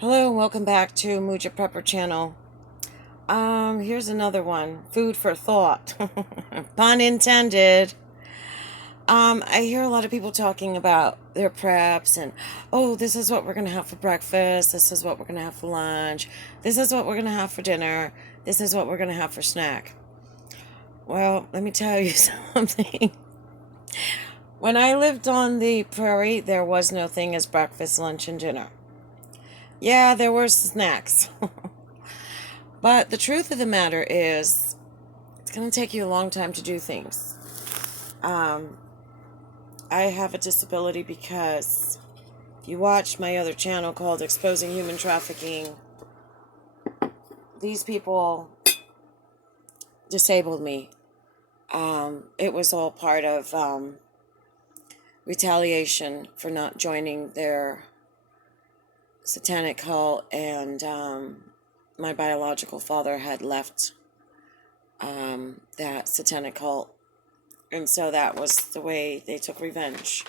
Hello and welcome back to Muja Prepper channel. Here's another one. Food for thought. Pun intended. I hear a lot of people talking about their preps and, oh, this is what we're going to have for breakfast. This is what we're going to have for lunch. This is what we're going to have for dinner. This is what we're going to have for snack. Well, let me tell you something. When I lived on the prairie, there was no thing as breakfast, lunch, and dinner. Yeah, there were snacks. But the truth of the matter is, it's going to take you a long time to do things. I have a disability because if you watch my other channel called Exposing Human Trafficking, these people disabled me. It was all part of retaliation for not joining their satanic cult, and my biological father had left that satanic cult, and so that was the way they took revenge.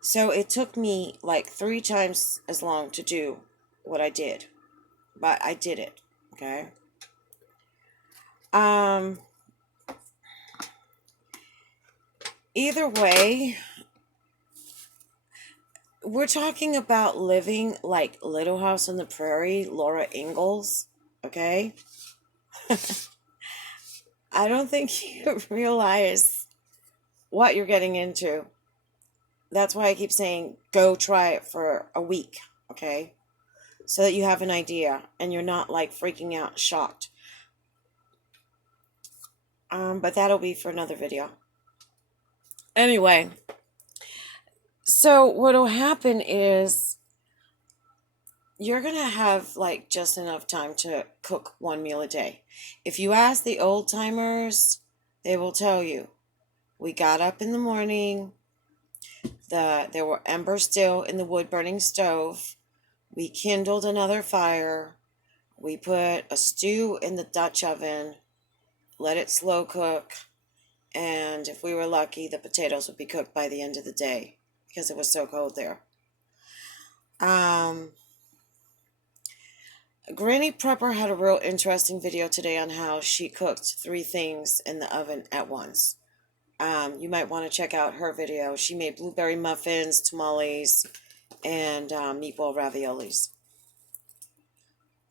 So it took me like 3 times as long to do what I did, but I did it. Okay. Either way, we're talking about living like Little House on the Prairie, Laura Ingalls. Okay. I don't think you realize what you're getting into. That's why I keep saying go try it for a week, okay? So that you have an idea and you're not like freaking out, shocked. But that'll be for another video. Anyway, so what'll happen is you're going to have like just enough time to cook one meal a day. If you ask the old timers, they will tell you, we got up in the morning, there were embers still in the wood burning stove, we kindled another fire, we put a stew in the Dutch oven, let it slow cook, and if we were lucky, the potatoes would be cooked by the end of the day because it was so cold there. Granny Prepper had a real interesting video today on how she cooked 3 things in the oven at once. You might want to check out her video. She made blueberry muffins, tamales, and meatball raviolis.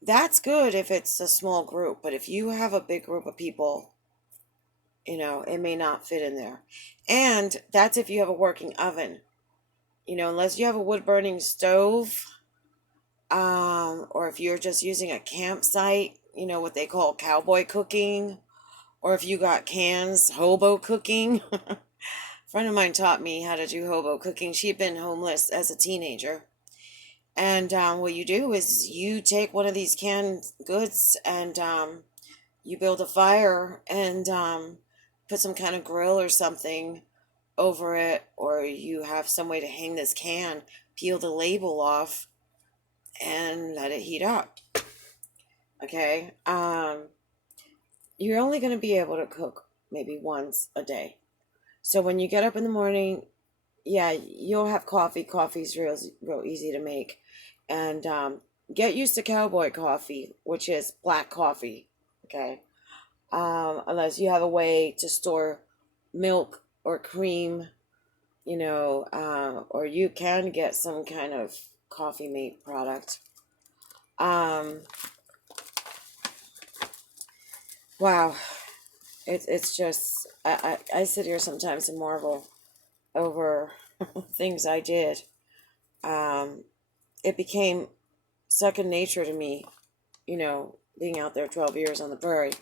That's good if it's a small group, but if you have a big group of people, it may not fit in there. And that's if you have a working oven. Unless you have a wood-burning stove, or if you're just using a campsite, what they call cowboy cooking, or if you got cans, hobo cooking. A friend of mine taught me how to do hobo cooking. She'd been homeless as a teenager. And what you do is you take one of these canned goods and you build a fire and put some kind of grill or something over it, or you have some way to hang this can, peel the label off, and let it heat up. Okay? You're only going to be able to cook maybe once a day. So when you get up in the morning, yeah, you'll have coffee. Coffee's real easy to make. And get used to cowboy coffee, which is black coffee. Okay? Unless you have a way to store milk or cream, or you can get some kind of coffee mate product. Wow. It's just, I sit here sometimes and marvel over things I did. It became second nature to me, being out there 12 years on the prairie.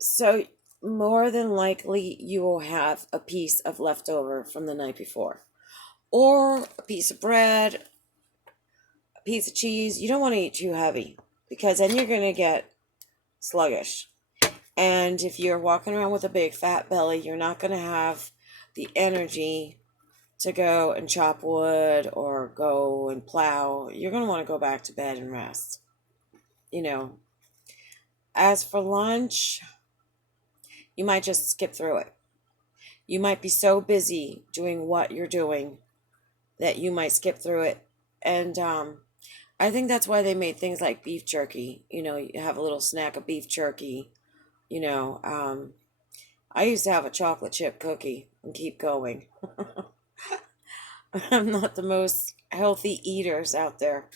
So more than likely you will have a piece of leftover from the night before, or a piece of bread, a piece of cheese. You don't want to eat too heavy because then you're going to get sluggish. And if you're walking around with a big fat belly, you're not going to have the energy to go and chop wood or go and plow. You're going to want to go back to bed and rest. As for lunch, you might just skip through it. You might be so busy doing what you're doing that you might skip through it And I think that's why they made things like beef jerky. You know, you have a little snack of beef jerky. You know, I used to have a chocolate chip cookie and keep going. I'm not the most healthy eaters out there.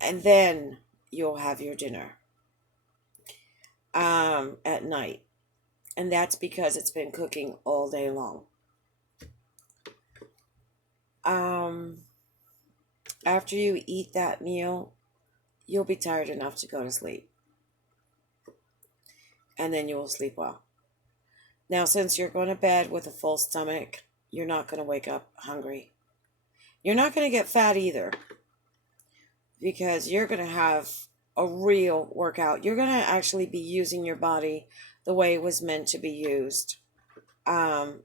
And then you'll have your dinner at night. And that's because it's been cooking all day long. Um, After you eat that meal, you'll be tired enough to go to sleep. And then you will sleep well. Now, since you're going to bed with a full stomach, you're not going to wake up hungry. You're not going to get fat either because you're going to have a real workout. You're going to actually be using your body the way it was meant to be used. Um,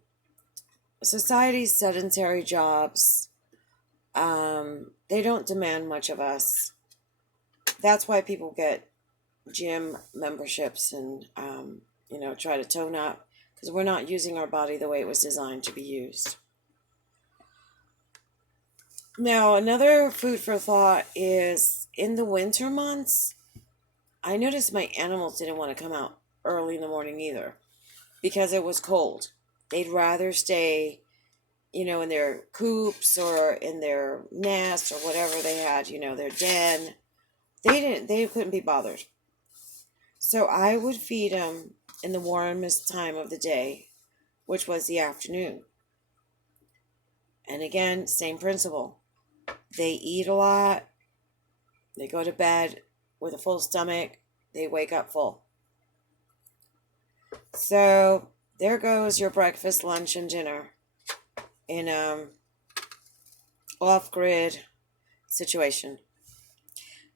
Society's sedentary jobs, they don't demand much of us. That's why people get gym memberships and, try to tone up because we're not using our body the way it was designed to be used. Now, another food for thought is in the winter months, I noticed my animals didn't want to come out early in the morning either because it was cold. They'd rather stay, in their coops or in their nest or whatever they had, their den. They couldn't be bothered. So I would feed them in the warmest time of the day, which was the afternoon. And again, same principle. They eat a lot. They go to bed with a full stomach. They wake up full. So there goes your breakfast, lunch, and dinner in off-grid situation.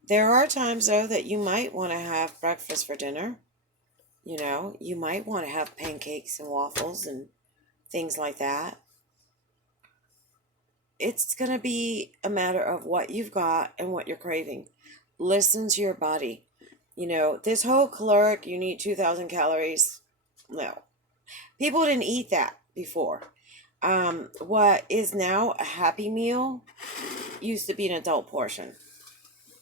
There are times, though, that you might want to have breakfast for dinner. You might want to have pancakes and waffles and things like that. It's going to be a matter of what you've got and what you're craving. Listen to your body. This whole caloric, you need 2,000 calories. No. People didn't eat that before. What is now a Happy Meal used to be an adult portion.